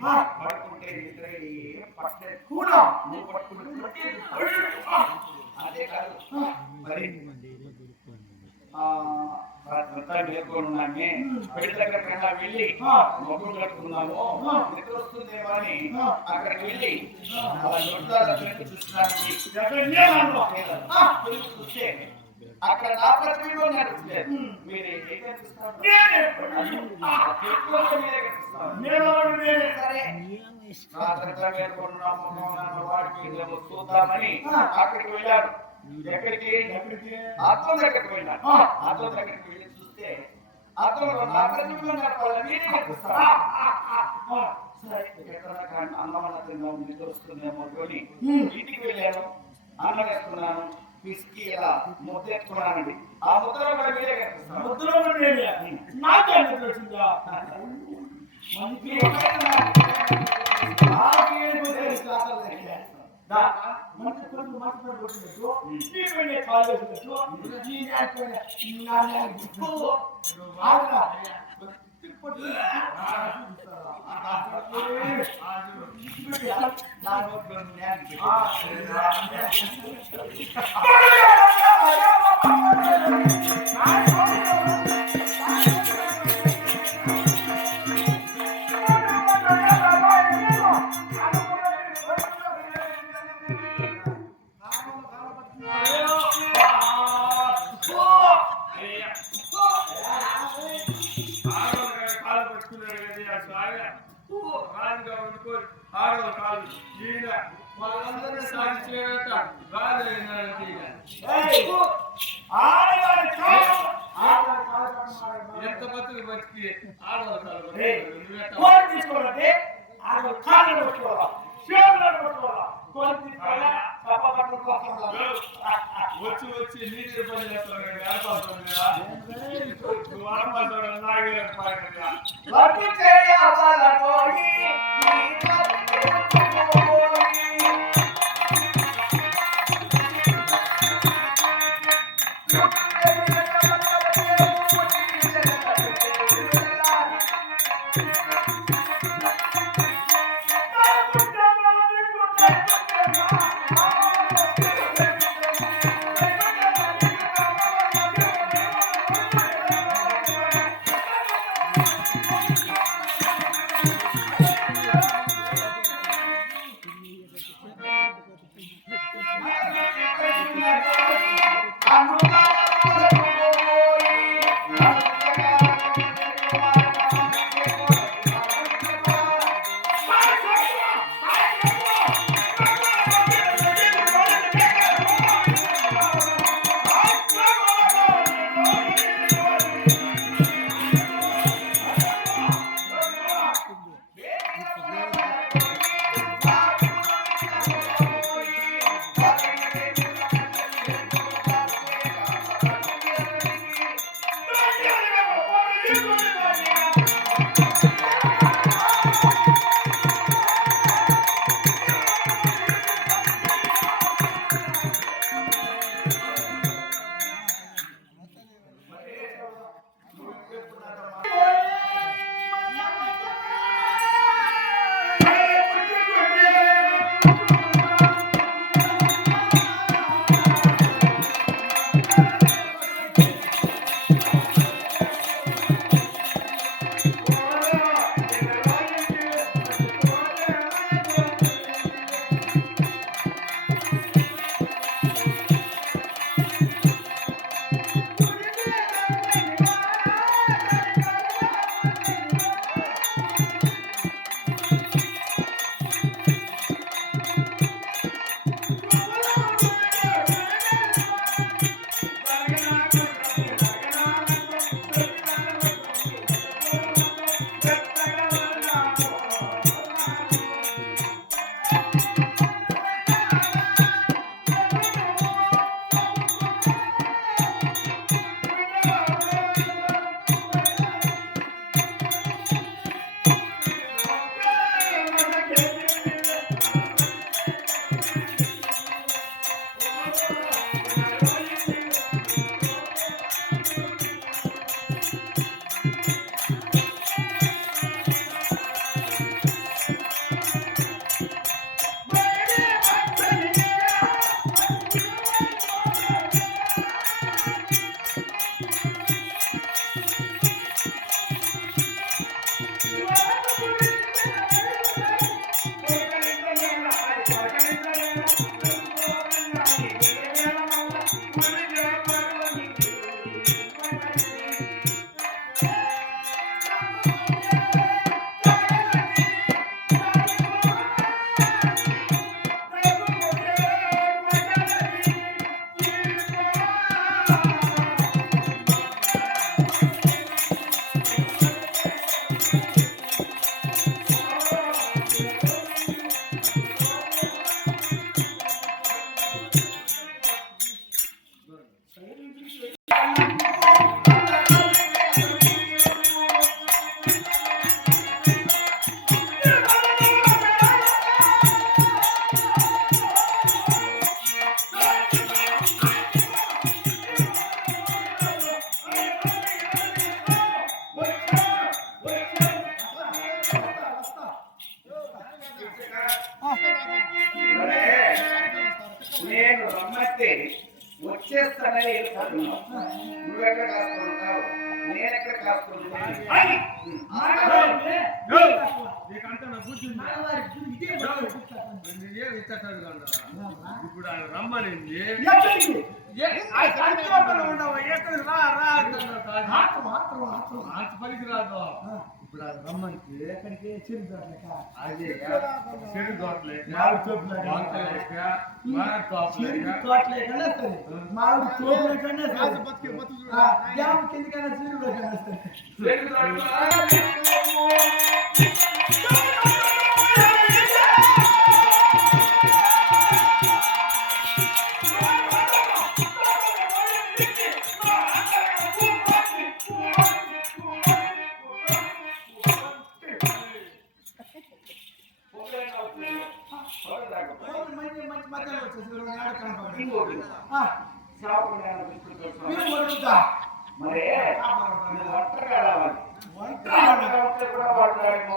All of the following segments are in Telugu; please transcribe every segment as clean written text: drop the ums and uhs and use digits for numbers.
పడుకుంటే నిద్ర పట్టలేదు కూడా నువ్వు పట్టుకుంటే అదే కాదు మరి మేల్కొన్నామే పెళ్లి దగ్గర వెళ్ళి మొగ్గులు కట్టుకున్నాము నిద్ర వస్తుందేమో అని అక్కడికి వెళ్ళి చూస్తే అక్కడ నా ప్రతిబింబం కనిపించలేదు మీరే చూద్దామని అక్కడికి వెళ్ళారు ఎక్కడికి అర్థం దగ్గరికి వెళ్ళాను అర్థం దగ్గరికి వెళ్ళి చూస్తే అర్థంలో నా ప్రతిబింబం కనపాలి మీరే కనిపిస్తారు అన్నమన్న తిందాం నిద్ర వస్తుందేమో అని ఇంటికి వెళ్ళాను అన్నం వేసుకున్నాను పిసికి ఇలా ముద్ద ఎత్తుకున్నానండి ఆ ముద్దలో కూడా మీరే కనిపిస్తారు ముద్దలో నాకే నిద్ర వచ్చిందా మంచి కొడుకు మాట్లాడు కాల్ వాళ్ళందరూ సాధించేట రాదు ఎంత బతుకు బతికి ఆడవాళ్ళు వచ్చి వచ్చి నీటి పని చేస్తారు I'm నేను రమ్మస్తే వచ్చేస్తానని అనుకుంటున్నావు. నువ్వెక్కడ కాసుకుంటావు, నేనెక్కడ కాసుకుంటున్నాను. నీకంటే నా బుద్ధి ఉంది. నేనేం ఇచ్చేస్తాను కదా. ఇప్పుడు ఆయన రమ్మనింది పనికి రాదు. ఇప్పుడు ఆయన రమ్మంటే అదే చెడు తోటలేక మరి ఒంటరిగా రావాలి. ఒంటరి కూడా వాడతారేమో.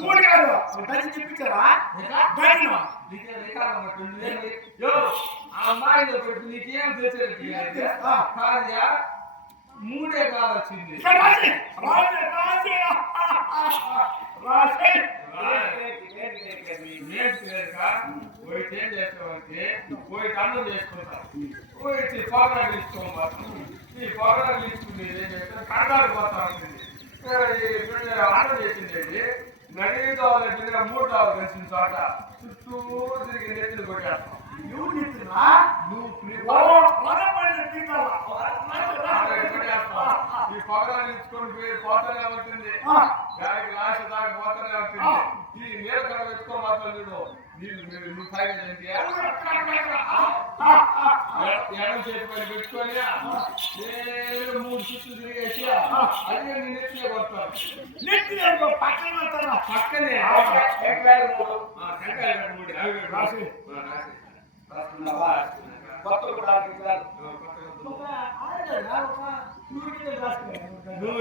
మూడు కాదు చెప్పించారా మూడే కావచ్చింది. పోయి ఏం చేస్తామంటే పోయి అన్నం చేసుకుంటాం. పోయి పోరాడు తీసుకోవాలి. ఈ పోరాడు తీసుకునేది ఏం చేస్తే కడగారు పోతా ఉంటుంది. అన్నం చేసింది నడి కావాలంటే 3 డాలు కలిసిన చోట చుట్టూ తిరిగి నెత్తిని కొట్టేస్తాం. ఈ పొగరాలు ఇచ్చుకొని పోయి పోతానే ఉంటుంది. దానికి లాస్ట్ దాకా పోతానే ఉంటుంది. ఈ నీళ్ళ కడ పెట్టుకొని మాత్రం చూడు నువ్వు తాగేదంటే ఎడం చేతి పైన పెట్టుకొని నేను 3 చుట్టూ తిరిగేసి అదే నేను నెత్తిలో కొడతాను. పక్కనే నువ్వు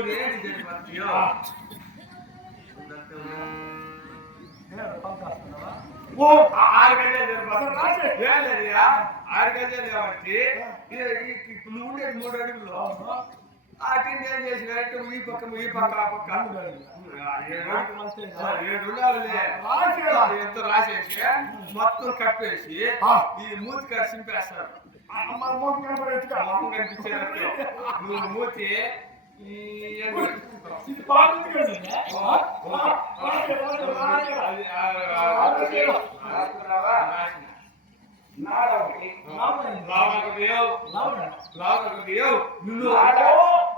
ఉండేది 3 అడుగులు. ఆ టిండి ఏం చేసినట్టు ఈ పక్క ఆ పక్క 7 ఉండాలి. ఎంత రాసేసి మొత్తం కప్పేసి ఈ మూతి కాడ చింపేస్తారు. మొహం కనిపించేటట్టు నువ్వు మూతి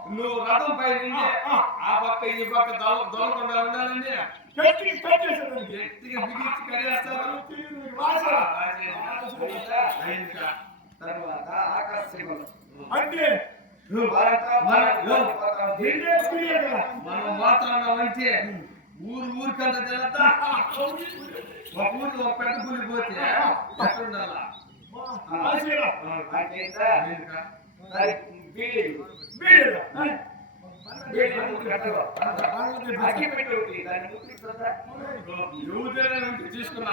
నువ్వు రథం పై ఆ పక్క ఈ పక్క దొరకకుండా ఉండాలండి. గట్టిగా బిగించి కడిగేస్తారు. తర్వాత ఆకాశం అంటే మనం మాట్లాడామంటే ఊరికంతా తిరుగుతా. ఒక ఊరిలో ఒక పెద్ద పులి పోతే ఎక్కడ ఉండాలా? తీసుకున్న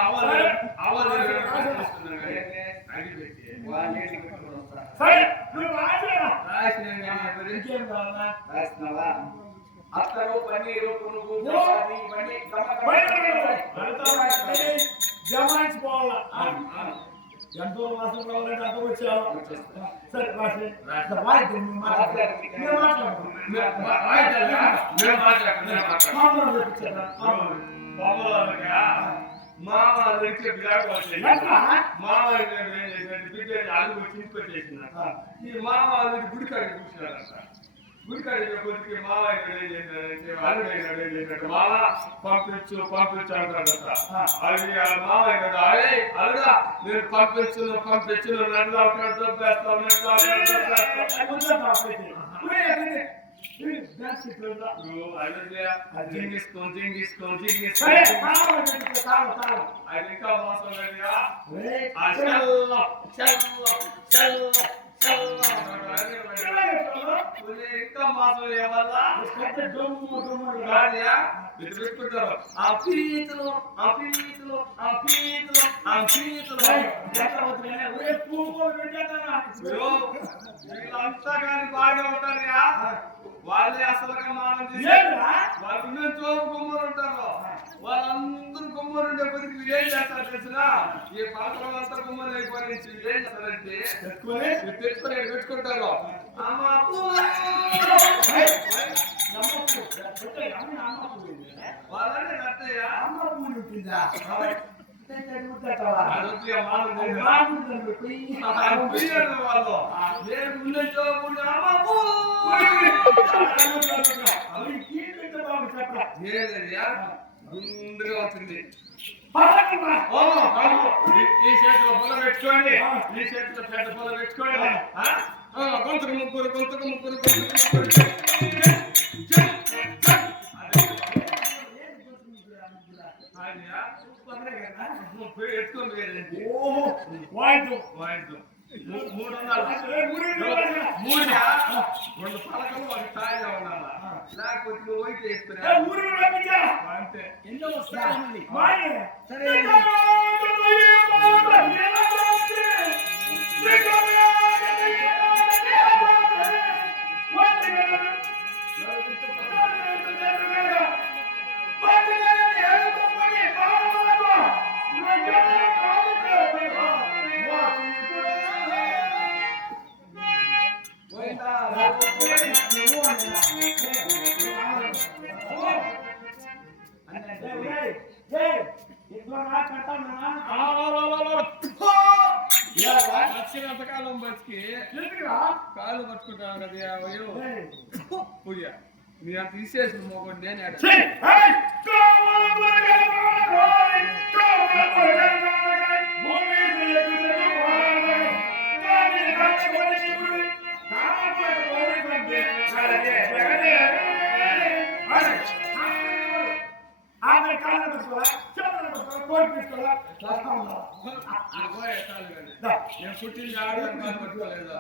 అత్తరు పన్నీరు పునుగు చపాతీ ఇవన్నీ జమాయించుకోవాలా ఎంతో మాసం కావాలంటే అంత వచ్చావు సరే రాసి మామ తీసుకొచ్చేసిన ఈ మామ గుడి కాడికి కూర్చున్నాడంట గుడి కాడికి కొద్దికి మామయ్య ఏం చేశాడంటే అల్లుడు అయినాడు ఏం చేశాడు మామ పంపించు అంటాడంట అది మామయ్య కదా అరే అల్లుడా నేను పంపించు నన్ను దొబ్బేస్తావు అది ఇంకా మోసం ఇంకా మాసం ఏమల్లా పెట్టుకుంటారు ఆ పీతులు వీళ్ళంతా కానీ బాగా ఉంటారు వాళ్ళే అసలు మానం వాళ్ళు చోరు గుమ్మలు ఉంటారు వాళ్ళందరూ గుమ్మలు ఉండే కొద్దికి ఏం చేస్తారు తెలిసిన ఈ పాత్ర అంతా గుమ్మలు అయిపోయి ఏం చేస్తారంటే తెచ్చుకొని పెట్టుకుంటారు వాళ్ళంటే అత్తయ్య గుండుగా వచ్చింది ఈ చేతిలో పొల పెట్టుకోండి ఈ చేతిలో పెద్ద పొల పెట్టుకోండి కొంతకు ముగ్గురు ఎత్తుకోండి 2 పలకలు ఒక స్థాయిలో ఉండాలా లేకపోతే నువ్వు అయితే వేసుకునే అంతే ఎన్నో వస్తాయి కాలం బతికి కాలు పట్టుకుంటాను కదా పూజ నీ అంత తీసేసిన మోకండి నేను నేను పుట్టింది ఆడదాన్ని కాలు పట్టుకోలేదా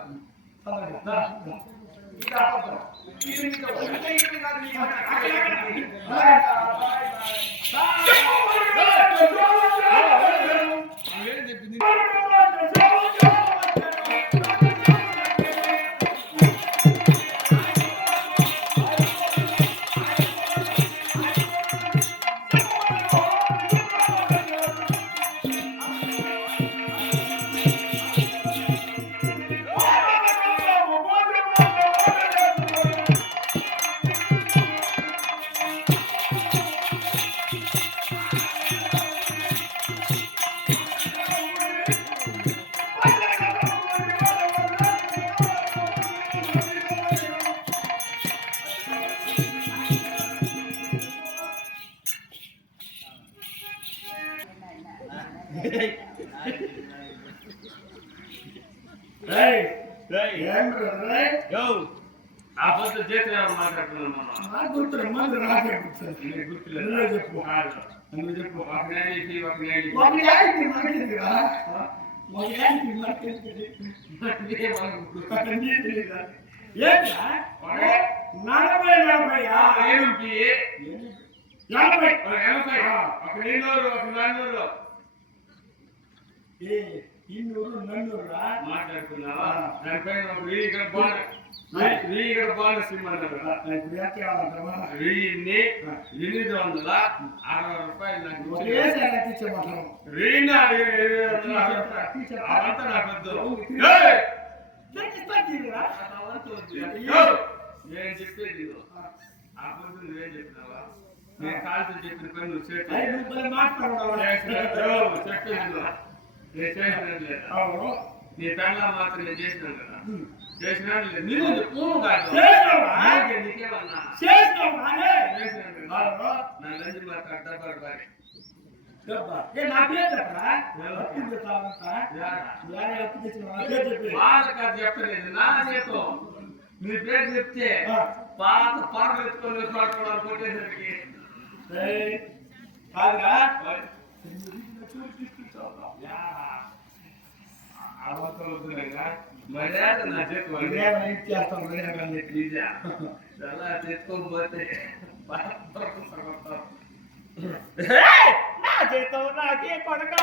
ఏం చెప్పింది ఆ పొద్దు చేతి మాట్లాడుతున్నాను గుర్తులేదు చెప్పు నువ్వు చెప్పు మాట్లాడుకున్నావా దానిపైన వెయ్యి ఇక్కడ బోనస్ ఇమ్మన్నారు కదా. ఇప్పుడు ఎంత కావాలంటావా? 860 రూపాయలు నాకు ఇచ్చి ఒకేసారి ఎంత ఇచ్చేయమంటావు? అవంతా నాకు వద్దు. ఇస్తా తీరురా. నేను చెప్పేది ఇదిగో. ఆ పొద్దు నువ్వేం చెప్పినావా? నేను కాల్తో చెప్పిన పని నువ్వు చేసి నువ్వు భలే మాట్లాడతావు. చెప్పేది ఇదిగో. నేను చేసినది లేదా? అవును. నీ పెళ్ళ మాత్రం నేను చేసినాను కదా. చేసినాను లేదు. నీకు పూర్వం కాదు. చేసినావా? నీకేమన్నా చేసినావా? చేసినాను కదా. అవును. నా లంచి మాత్రం డబ్బాలు బాగా చెప్పా. నా పేరు చెప్పరా? అప్పు తెచ్చావంట. అప్పు తెచ్చిన నా పేరు చెప్పి. వాళ్ళకి అది చెప్పలేదు. నా చేతో నీ పేరు చెప్తే పాత పాటలు ఎత్తుకొని పట్టుకోవడానికి కొట్టేసరికి కాదురా మర్యాద నా చేతి చేస్తాం చాలా తెచ్చుకోకపోతే నా చేతో నాకే కొడక